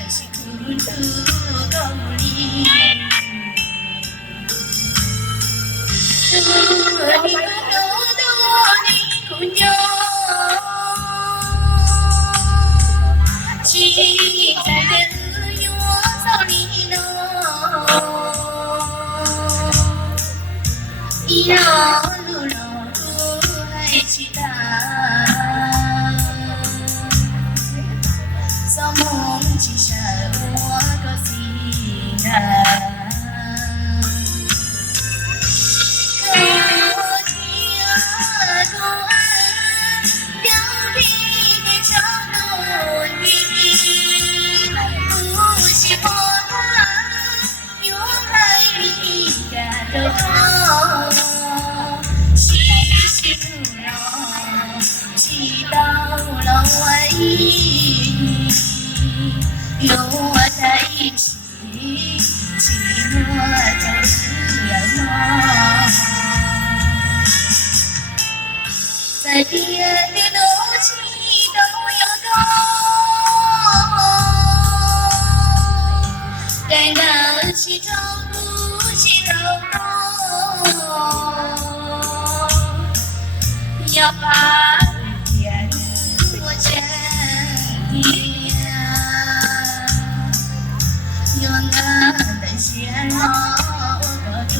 다시 굴뚝거리 눈이 흘러도니군요 지잘된 의원 소리는 이러누러 구하이치다梦其实我个心啊，可听多安有你的小路里，不是我有爱你的都好，细细路祈祷了我意。有我在一起，寂寞就是冷漠。在别的怒气都有痛，该拿起照顾起柔痛，要把天我见你。有那的鲜肉的毒。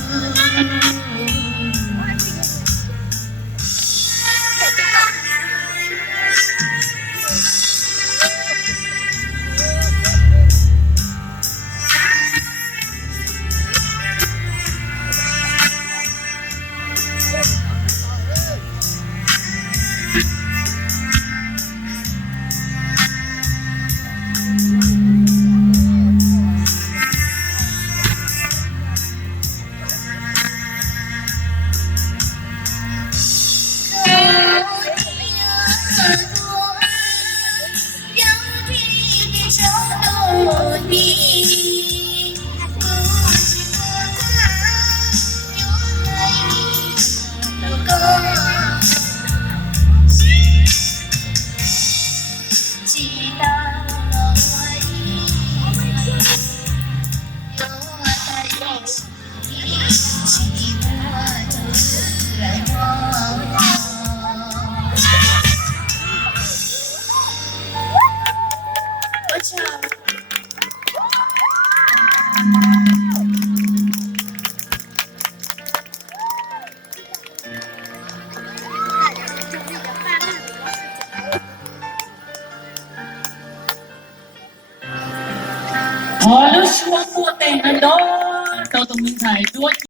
Halos 1 po tayo na daw. Ito itong minsay.